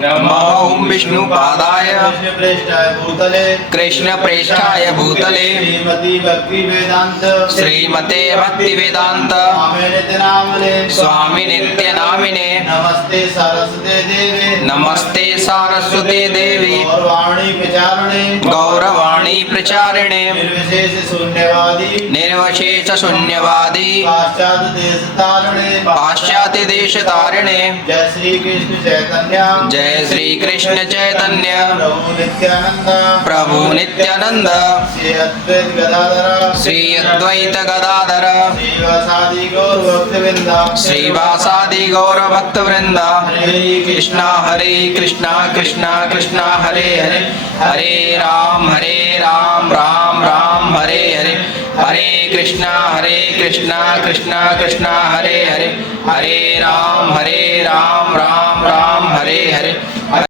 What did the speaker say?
नमो ओं विष्णुपादाय कृष्णप्रेष्ठाय भूतले श्रीमते भक्तिवेदांत स्वामी नित्यनामिने नमस्ते सारस्वते देवी गौरवाणी प्रचारिणे निर्विशेष शून्यवादी पाश्चात्य देश तारिणे जय श्री कृष्ण चैतन्य प्रभु नित्यानंद श्री अद्वैत गदाधर श्रीवासादि गौर भक्त वृंद कृष्णा कृष्णा कृष्णा हरे हरे हरे राम राम राम हरे हरे हरे कृष्णा कृष्णा कृष्णा हरे हरे हरे राम राम राम हरे हरे